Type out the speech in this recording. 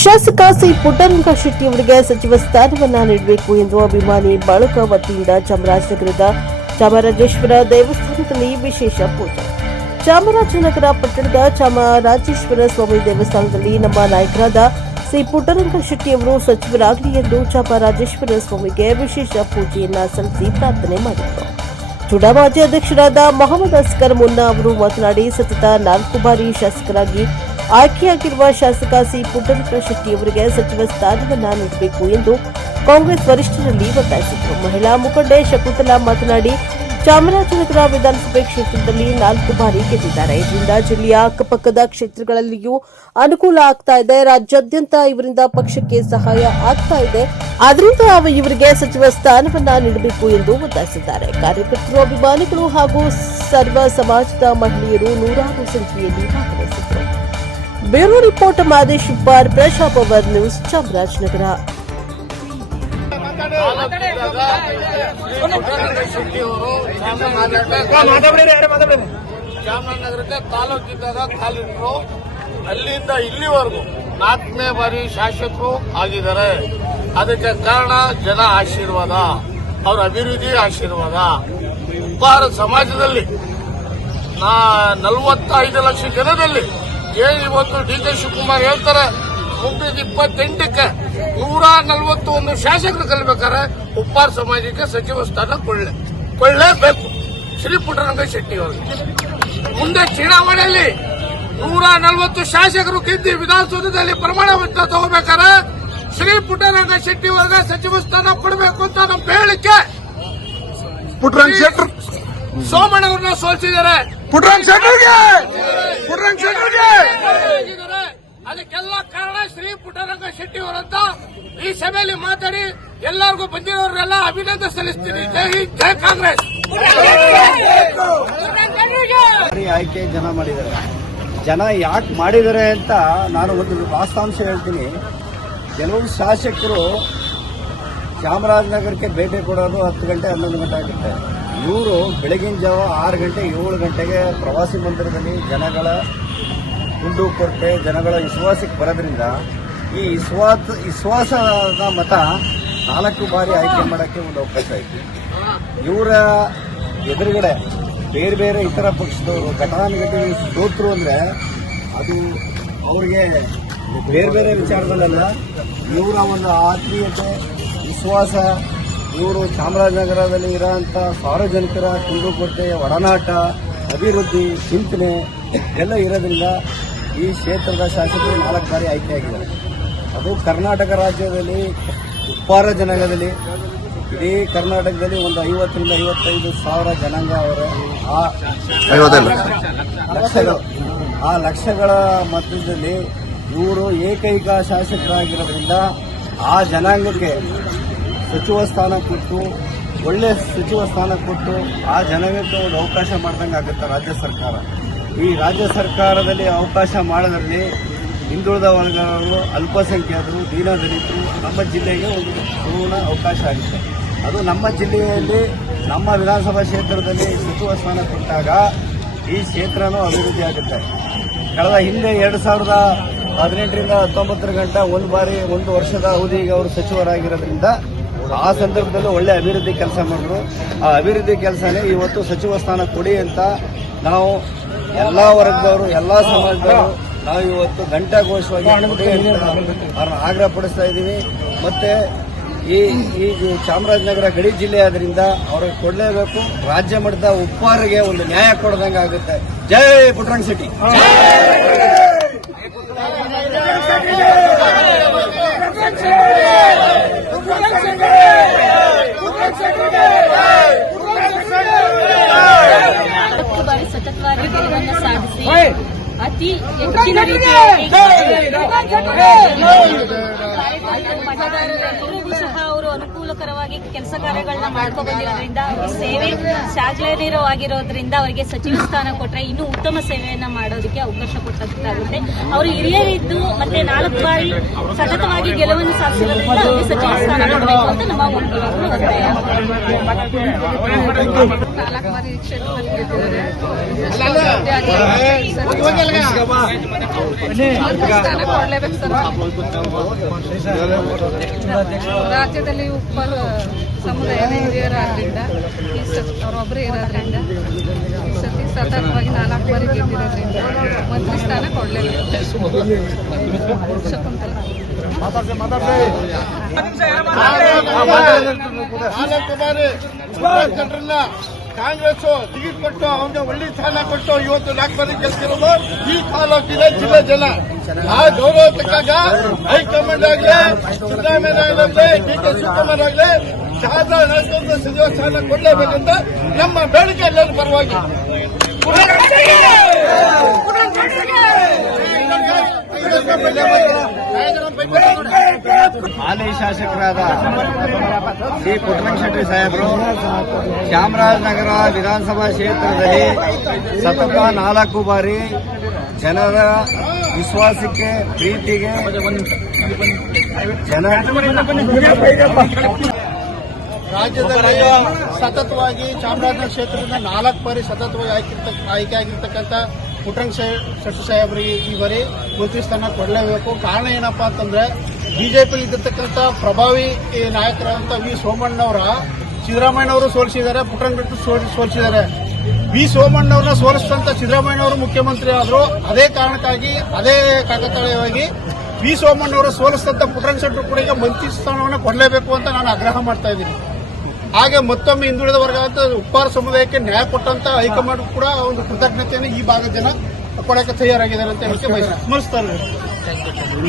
ಶಾಸಕ ಸಿ ಪುಟ್ಟರಂಗ ಶೆಟ್ಟಿ ಅವರಿಗೆ ಸಚಿವ ಸ್ಥಾನವನ್ನ ನೀಡಬೇಕು ಎಂದು ಅಭಿಮಾನಿ ಬಳಗ ವತಿಯಿಂದ ಚಾಮರಾಜನಗರದ ಚಾಮರಾಜೇಶ್ವರ ದೇವಸ್ಥಾನದಲ್ಲಿ ವಿಶೇಷ ಪೂಜೆ. ಚಾಮರಾಜನಗರ ಪಟ್ಟಣದ ಚಾಮರಾಜೇಶ್ವರ ಸ್ವಾಮಿ ದೇವಸ್ಥಾನದಲ್ಲಿ ನಮ್ಮ ನಾಯಕರಾದ ಸಿ ಪುಟ್ಟರಂಗ ಶೆಟ್ಟಿ ಅವರು ಸಚಿವರಾಗಲಿ ಎಂದು ಚಾಮರಾಜೇಶ್ವರ ಸ್ವಾಮಿಗೆ ವಿಶೇಷ ಪೂಜೆಯನ್ನ ಸಲ್ಲಿಸಿ ಪ್ರಾರ್ಥನೆ ಮಾಡಿದರು. ಚುನಾವಣಾ ಮಾಜಿ ಅಧ್ಯಕ್ಷರಾದ ಮೊಹಮ್ಮದ್ ಅಸ್ಕರ್ ಮುನ್ನಾ ಅವರು ಮಾತನಾಡಿ, ಸತತ 4 ಬಾರಿ ಶಾಸಕರಾಗಿ ಆಯ್ಕೆಯಾಗಿರುವ ಶಾಸಕ ಸಿ ಪುಟ್ಟರಂಗ ಶೆಟ್ಟಿ ಅವರಿಗೆ ಸಚಿವ ಸ್ಥಾನವನ್ನ ನೀಡಬೇಕು ಎಂದು ಕಾಂಗ್ರೆಸ್ ವರಿಷ್ಠರಲ್ಲಿ ಒತ್ತಾಯಿಸಿದರು. ಮಹಿಳಾ ಮುಖಂಡೆ ಶಕುಂತಲಾ ಮಾತನಾಡಿ, ಚಾಮರಾಜನಗರ ವಿಧಾನಸಭೆ ಕ್ಷೇತ್ರದಲ್ಲಿ 4 ಬಾರಿ ಗೆದ್ದಿದ್ದಾರೆ. ಇದರಿಂದ ಜಿಲ್ಲೆಯ ಅಕ್ಕಪಕ್ಕದ ಕ್ಷೇತ್ರಗಳಲ್ಲಿಯೂ ಅನುಕೂಲ ಆಗ್ತಾ ಇದೆ. ರಾಜ್ಯಾದ್ಯಂತ ಇವರಿಂದ ಪಕ್ಷಕ್ಕೆ ಸಹಾಯ ಆಗ್ತಾ ಇದೆ. ಆದ್ರಿಂದ ಇವರಿಗೆ ಸಚಿವ ಸ್ಥಾನವನ್ನ ನೀಡಬೇಕು ಎಂದು ಒತ್ತಾಯಿಸಿದ್ದಾರೆ. ಕಾರ್ಯಕರ್ತರು, ಅಭಿಮಾನಿಗಳು ಹಾಗೂ ಸರ್ವ ಸಮಾಜದ ಮಹಿಳೆಯರು ನೂರಾರು ಸಂಖ್ಯೆಯಲ್ಲಿ ಭಾಗವಹಿಸಿದರು. Bureau report Madesh Uppar, Praja Power news, Chamarajanagar. ಚಾಮರಾಜನಗರಕ್ಕೆ ತಾಲೂಕಿದ್ದಾಗ ಕಾಲಿಟ್ಟರು, ಅಲ್ಲಿಂದ ಇಲ್ಲಿವರೆಗೂ 4ನೇ ಬಾರಿ ಶಾಸಕರು ಆಗಿದ್ದಾರೆ. ಅದಕ್ಕೆ ಕಾರಣ ಜನ ಆಶೀರ್ವಾದ, ಅವರ ಅಭಿವೃದ್ಧಿ ಆಶೀರ್ವಾದ. ಉಪ್ಪಾರ ಸಮಾಜದಲ್ಲಿ 45 ಲಕ್ಷ ಜನದಲ್ಲಿ ಇವತ್ತು ಡಿ.ಕೆ. ಶಿವಕುಮಾರ್ ಹೇಳ್ತಾರೆ, ಮುಂದಿನ 28ಕ್ಕೆ 141 ಶಾಸಕರು ಕಲಿಬೇಕಾದ್ರೆ ಉಪ್ಪಾರ ಸಮಾಜಕ್ಕೆ ಸಚಿವ ಸ್ಥಾನ ಕೊಳ್ಳೇಬೇಕು. ಶ್ರೀ ಪುಟ್ಟರಂಗ ಶೆಟ್ಟಿ ಅವರಿಗೆ ಮುಂದೆ ಚುನಾವಣೆಯಲ್ಲಿ 140 ಶಾಸಕರು ಗೆದ್ದು ವಿಧಾನಸೌಧದಲ್ಲಿ ಪ್ರಮಾಣ ವಚನ ತಗೋಬೇಕಾದ್ರೆ ಶ್ರೀ ಪುಟ್ಟರಂಗ ಶೆಟ್ಟಿ ಅವರಿಗೆ ಸಚಿವ ಸ್ಥಾನ ಕೊಡಬೇಕು ಅಂತ ನಮ್ಮ ಹೇಳಿಕೆ. ಪುಟ್ಟರಂಗ ಶೆಟ್ಟಿ ಸೋಮಣ್ಣ ಅವ್ರನ್ನ ಸೋಲಿಸಿದ್ದಾರೆ. ಅದಕ್ಕೆಲ್ಲ ಕಾರಣ ಶ್ರೀ ಪುಟ್ಟರಂಗ ಶೆಟ್ಟಿ ಅವರಂತ ಈ ಸಭೆಯಲ್ಲಿ ಮಾತಾಡಿ ಎಲ್ಲರಿಗೂ ಬಂದಿರೋರೆಲ್ಲ ಅಭಿನಂದನೆ ಸಲ್ಲಿಸ್ತೀನಿ. ಜೈ ಹಿಂದ್, ಜೈ ಕಾಂಗ್ರೆಸ್. ಆಯ್ಕೆ ಜನ ಮಾಡಿದ್ದಾರೆ. ಜನ ಯಾಕೆ ಮಾಡಿದ್ದಾರೆ ಅಂತ ನಾನು ಒಂದು ವಾಸ್ತವಾಂಶ ಹೇಳ್ತೀನಿ. ಕೆಲವು ಶಾಸಕರು ಚಾಮರಾಜನಗರಕ್ಕೆ ಭೇಟಿ ಕೊಡೋದು 10 ಗಂಟೆ 11 ಗಂಟೆ ಆಗುತ್ತೆ. ಇವರು ಬೆಳಗಿನ ಜಾವ 6 ಗಂಟೆ 7 ಗಂಟೆಗೆ ಪ್ರವಾಸಿ ಮಂದಿರದಲ್ಲಿ ಜನಗಳ ಕುಂದು ಕೊರತೆ, ಜನಗಳ ವಿಶ್ವಾಸಕ್ಕೆ ಬರೋದ್ರಿಂದ ಈ ವಿಶ್ವಾಸದ ಮತ 4 ಬಾರಿ ಆಯ್ಕೆ ಮಾಡೋಕ್ಕೆ ಒಂದು ಅವಕಾಶ ಆಯಿತು. ಇವರ ಎದುರುಗಡೆ ಬೇರೆ ಬೇರೆ ಇತರ ಪಕ್ಷದವರು ಘಟಾನುಘಟಿ ಸೋತರು ಅಂದರೆ ಅದು ಅವ್ರಿಗೆ ಬೇರೆ ಬೇರೆ ವಿಚಾರದಲ್ಲೆಲ್ಲ ಇವರ ಒಂದು ಆತ್ಮೀಯತೆ, ವಿಶ್ವಾಸ, ಇವರು ಚಾಮರಾಜನಗರದಲ್ಲಿ ಇರೋಂಥ ಸಾರ್ವಜನಿಕರ ಕುಂದುಕೊರತೆ, ಒಡನಾಟ, ಅಭಿವೃದ್ಧಿ, ಚಿಂತನೆ ಎಲ್ಲ ಇರೋದ್ರಿಂದ ಈ ಕ್ಷೇತ್ರದ ಶಾಸಕರು 4 ಬಾರಿ ಆಯ್ಕೆಯಾಗಿದ್ದಾರೆ. ಅದು ಕರ್ನಾಟಕ ರಾಜ್ಯದಲ್ಲಿ ಉಪ್ಪಾರ ಜನಾಂಗದಲ್ಲಿ ಇಡೀ ಕರ್ನಾಟಕದಲ್ಲಿ ಒಂದು 50 ರಿಂದ 55 ಸಾವಿರ ಜನಾಂಗ ಅವರ ಆ ಲಕ್ಷಗಳ ಮಧ್ಯದಲ್ಲಿ ಇವರು ಏಕೈಕ ಶಾಸಕರಾಗಿರೋದ್ರಿಂದ ಆ ಜನಾಂಗಕ್ಕೆ ಸಚಿವ ಸ್ಥಾನ ಕೊಟ್ಟು, ಒಳ್ಳೆ ಸಚಿವ ಸ್ಥಾನ ಕೊಟ್ಟು ಆ ಜನಾಂಗಕ್ಕೆ ಒಂದು ಅವಕಾಶ ಮಾಡ್ದಂಗೆ ಆಗುತ್ತೆ ರಾಜ್ಯ ಸರ್ಕಾರ. ಈ ರಾಜ್ಯ ಸರ್ಕಾರದಲ್ಲಿ ಅವಕಾಶ ಮಾಡೋದ್ರಲ್ಲಿ ಹಿಂದುಳಿದ ವರ್ಗಗಳು, ಅಲ್ಪಸಂಖ್ಯಾತರು, ದೀನದಲಿತರು ನಮ್ಮ ಜಿಲ್ಲೆಗೆ ಒಂದು ಪೂರ್ಣ ಅವಕಾಶ ಆಗುತ್ತೆ. ಅದು ನಮ್ಮ ಜಿಲ್ಲೆಯಲ್ಲಿ ನಮ್ಮ ವಿಧಾನಸಭಾ ಕ್ಷೇತ್ರದಲ್ಲಿ ಸಚಿವ ಸ್ಥಾನ ಕೊಟ್ಟಾಗ ಈ ಕ್ಷೇತ್ರನೂ ಅಭಿವೃದ್ಧಿ ಆಗುತ್ತೆ. ಕಳೆದ ಹಿಂದೆ 2018ರಿಂದ 19 ಗಂಟ ಒಂದು ವರ್ಷದ ಅವಧಿಗೆ ಅವರು ಸಚಿವರಾಗಿರೋದ್ರಿಂದ ಆ ಸಂದರ್ಭದಲ್ಲಿ ಒಳ್ಳೆ ಅಭಿವೃದ್ಧಿ ಕೆಲಸ ಮಾಡಿದ್ರು. ಆ ಅಭಿವೃದ್ಧಿ ಕೆಲಸನೇ ಇವತ್ತು ಸಚಿವ ಸ್ಥಾನ ಕೊಡಿ ಅಂತ ನಾವು ಎಲ್ಲ ವರ್ಗದವರು, ಎಲ್ಲ ಸಮಾಜದವರು ನಾವು ಇವತ್ತು ಘಂಟಾಘೋಷವಾಗಿ ಅವ್ರನ್ನ ಆಗ್ರಹ ಪಡಿಸ್ತಾ ಇದ್ದೀವಿ. ಮತ್ತೆ ಈ ಚಾಮರಾಜನಗರ ಗಡಿ ಜಿಲ್ಲೆ ಆದ್ರಿಂದ ಅವ್ರಿಗೆ ಕೊಡಲೇಬೇಕು. ರಾಜ್ಯ ಮಟ್ಟದ ಉಪ್ಪಾರಿಗೆ ಒಂದು ನ್ಯಾಯ ಕೊಡದಂಗೆ ಆಗುತ್ತೆ. ಜೈ ಪುಟ್ಟರಂಗ ಶೆಟ್ಟಿ. ಸತತವಾಗಿ ಗೆಲುವನ್ನು ಸಾಧಿಸಿ ಅತಿ ಹೆಚ್ಚಿನ ರೀತಿಯಲ್ಲಿ ಮತದಾರರೆಲ್ಲರಿಗೂ ಸಹ ಅವರು ಅನುಕೂಲಕರವಾಗಿ ಕೆಲಸ ಕಾರ್ಯಗಳನ್ನ ಮಾಡ್ಕೊ ಬಂದಿರೋದ್ರಿಂದ ಅವರಿಗೆ ಸೇವೆ ಶ್ಲಾಘನೀಯವಾಗಿರೋದ್ರಿಂದ ಅವರಿಗೆ ಸಚಿವ ಸ್ಥಾನ ಕೊಟ್ಟರೆ ಇನ್ನೂ ಉತ್ತಮ ಸೇವೆಯನ್ನ ಮಾಡೋದಕ್ಕೆ ಅವಕಾಶ ಕೊಟ್ಟಂತಾಗುತ್ತೆ. ಅವರು ಹಿರಿಯರಿದ್ದು ಮತ್ತೆ 4 ಬಾರಿ ಸತತವಾಗಿ ಗೆಲುವನ್ನು ಸಾಧಿಸಿರೋದ್ರಿಂದ ಅವರಿಗೆ ಸಚಿವ ಸ್ಥಾನ ಕೊಡಬೇಕು ಅಂತ ನಮ್ಮ ಒಂದು ಒತ್ತಾಯ. 4 ಬಾರಿ ಕ್ಷೇತ್ರದಲ್ಲಿ ಗೆದ್ದಿದ್ದಾರೆ. ಸ್ಥಾನ ಕೊಡ್ಲೇಬೇಕು ಸರ್. ರಾಜ್ಯದಲ್ಲಿ ಉಪ್ಪಾರ ಸಮುದಾಯದ ಹಿರಿಯರಾದ್ರಿಂದ ಈ ಸತಿ ಅವರೊಬ್ಬರೇ ಇರೋದ್ರಿಂದ ಈ ಸತಿ ಸತತವಾಗಿ 4 ಬಾರಿ ಗೆದ್ದಿರೋದ್ರಿಂದ ಮಂತ್ರಿ ಸ್ಥಾನ ಕೊಡ್ಲೇಬೇಕು. ಶಕುಂತಲಾ ಜನರನ್ನ ಕಾಂಗ್ರೆಸ್ ಟಿಕೆಟ್ ಕೊಟ್ಟು ಅವನಿಗೆ ಒಳ್ಳೆ ಸ್ಥಾನ ಕೊಟ್ಟು ಇವತ್ತು 4 ಬಾರಿ ಗೆಲ್ತಿರೋದು ಈ ತಾಲೂಕಿನ ಜಿಲ್ಲೆ ಜನ. ಆ ಗೌರವ ತಕ್ಕಾಗ ಹೈಕಮಾಂಡ್ ಆಗಲಿ, ಸಿದ್ದರಾಮಯ್ಯ ಆಗಲಿ, ಡಿ.ಕೆ. ಶಿವಕುಮಾರ್ ಆಗಲಿ ಶಾರದಾ ನರಸಿಂಹ ಸಚಿವ ಸ್ಥಾನ ಕೊಡಲೇಬೇಕಂತ ನಮ್ಮ ಬೇಡಿಕೆ ಎಲ್ಲರ ಪರವಾಗಿ. ಹಾಲಿ ಶಾಸಕರಾದ ಶ್ರೀ ಪುಟ್ಟರಂಗಶೆಟ್ಟಿ ಸಾಹೇಬರು ಚಾಮರಾಜನಗರ ವಿಧಾನಸಭಾ ಕ್ಷೇತ್ರದಲ್ಲಿ ಸತತ 4 ಬಾರಿ ಜನರ ವಿಶ್ವಾಸಕ್ಕೆ, ಪ್ರೀತಿಗೆ ರಾಜ್ಯದಲ್ಲಿ ಸತತವಾಗಿ ಚಾಮರಾಜನಗರ ಕ್ಷೇತ್ರದಿಂದ 4 ಬಾರಿ ಸತತವಾಗಿ ಆಯ್ಕೆ ಆಗಿರ್ತಕ್ಕಂಥ ಪುಟ್ಟರಂಗಶೆಟ್ಟಿ ಸಾಹೇಬರಿಗೆ ಈ ಬಾರಿ ಮಂತ್ರಿ ಸ್ಥಾನ ಕೊಡಲೇಬೇಕು. ಕಾರಣ ಏನಪ್ಪಾ ಅಂತಂದ್ರೆ ಬಿಜೆಪಿ ಇದ್ದಿರ್ತಕ್ಕಂಥ ಪ್ರಭಾವಿ ನಾಯಕರಾದಂಥ ವಿ ಸೋಮಣ್ಣವರ ಸಿದ್ದರಾಮಯ್ಯನವರು ಸೋಲಿಸಿದ್ದಾರೆ, ಪುಟ್ಟರಂಗಶೆಟ್ಟಿ ಸೋಲಿಸಿದ್ದಾರೆ. ವಿ ಸೋಮಣ್ಣವ್ರನ್ನ ಸೋಲಿಸಿದಂತ ಸಿದ್ದರಾಮಯ್ಯನವರು ಮುಖ್ಯಮಂತ್ರಿ ಆದರೂ ಅದೇ ಕಾರಣಕ್ಕಾಗಿ ಅದೇ ಕಾಕತಾಳೀಯವಾಗಿ ವಿ ಸೋಮಣ್ಣವರು ಸೋಲಿಸಿದಂತ ಪುಟ್ಟರಂಗಶೆಟ್ಟಿ ಕೂಡ ಈಗ ಮಂತ್ರಿ ಸ್ಥಾನವನ್ನು ಕೊಡಲೇಬೇಕು ಅಂತ ನಾನು ಆಗ್ರಹ ಮಾಡ್ತಾ ಇದ್ದೀನಿ. ಹಾಗೆ ಮತ್ತೊಮ್ಮೆ ಹಿಂದುಳಿದ ವರ್ಗ ಅಂತ ಉಪ್ಪಾರ ಸಮುದಾಯಕ್ಕೆ ನ್ಯಾಯ ಕೊಟ್ಟಂತ ಹೈಕಮಾಂಡ್ ಕೂಡ ಒಂದು ಕೃತಜ್ಞತೆಯನ್ನು ಈ ಭಾಗದ ಜನ ಕೊಡಕ್ಕೆ ತಯಾರಾಗಿದ್ದಾರೆ ಅಂತ ಹೇಳಕ್ಕೆ ಬಯಸ್ತಾರೆ.